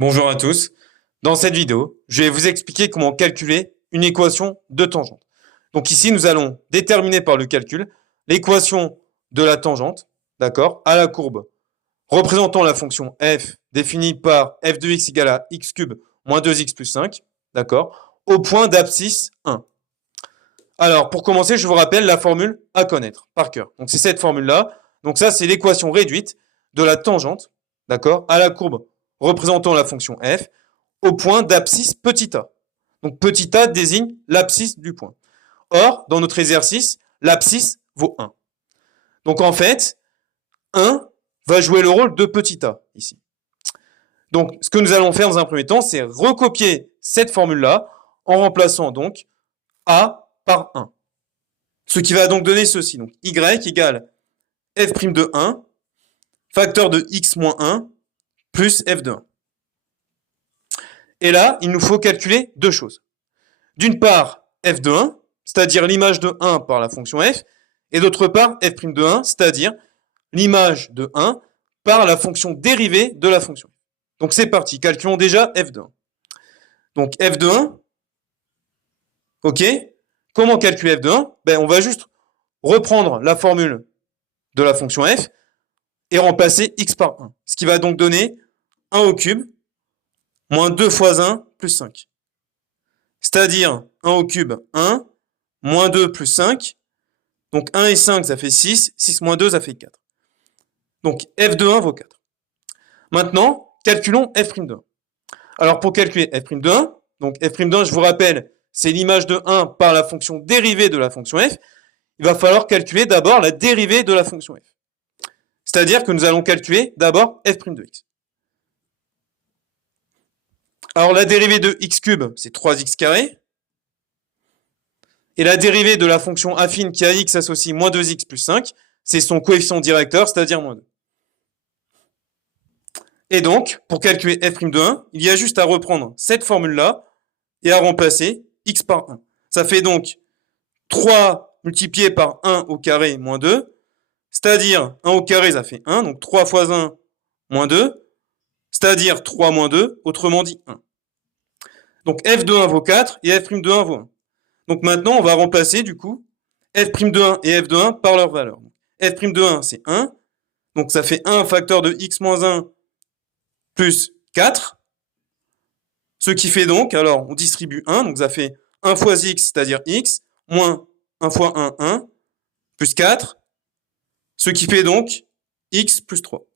Bonjour à tous. Dans cette vidéo, je vais vous expliquer comment calculer une équation de tangente. Donc ici, nous allons déterminer par le calcul l'équation de la tangente, d'accord, à la courbe représentant la fonction f définie par f de x égale à x cube moins 2x plus 5, d'accord, au point d'abscisse 1. Alors, pour commencer, je vous rappelle la formule à connaître par cœur. Donc c'est cette formule-là. Donc ça, c'est l'équation réduite de la tangente, d'accord, à la courbe représentant la fonction f au point d'abscisse petit a. Donc petit a désigne l'abscisse du point. Or, dans notre exercice, l'abscisse vaut 1. Donc en fait, 1 va jouer le rôle de petit a ici. Donc ce que nous allons faire dans un premier temps, c'est recopier cette formule-là en remplaçant donc a par 1. Ce qui va donc donner ceci. Donc y égale f' de 1, facteur de x moins 1, plus f de 1. Et là, il nous faut calculer deux choses. D'une part, f de 1, c'est-à-dire l'image de 1 par la fonction f, et d'autre part, f' de 1, c'est-à-dire l'image de 1 par la fonction dérivée de la fonction f. Donc c'est parti, calculons déjà f de 1. Donc f de 1, ok, comment calculer f de 1 ? On va juste reprendre la formule de la fonction f et remplacer x par 1. Ce qui va donc donner 1 au cube moins 2 fois 1 plus 5. C'est-à-dire 1 au cube 1, moins 2 plus 5. Donc 1 et 5, ça fait 6. 6 moins 2, ça fait 4. Donc f de 1 vaut 4. Maintenant, calculons f' de 1. Alors pour calculer f' de 1, donc f' de 1, je vous rappelle, c'est l'image de 1 par la fonction dérivée de la fonction f. Il va falloir calculer d'abord la dérivée de la fonction f. C'est-à-dire que nous allons calculer d'abord f' de x. Alors la dérivée de x cube, c'est 3x carré. Et la dérivée de la fonction affine qui à x associe moins 2x plus 5, c'est son coefficient directeur, c'est-à-dire moins 2. Et donc, pour calculer f' de 1, il y a juste à reprendre cette formule-là et à remplacer x par 1. Ça fait donc 3 multiplié par 1 au carré moins 2, c'est-à-dire 1 au carré, ça fait 1, donc 3 fois 1 moins 2, c'est-à-dire 3 moins 2, autrement dit 1. Donc f de 1 vaut 4 et f' de 1 vaut 1. Donc maintenant, on va remplacer du coup f' de 1 et f de 1 par leur valeur. F' de 1, c'est 1. Donc ça fait 1 facteur de x moins 1 plus 4. Ce qui fait donc, alors on distribue 1, donc ça fait 1 fois x, c'est-à-dire x, moins 1 fois 1, 1, plus 4. Ce qui fait donc x plus 3.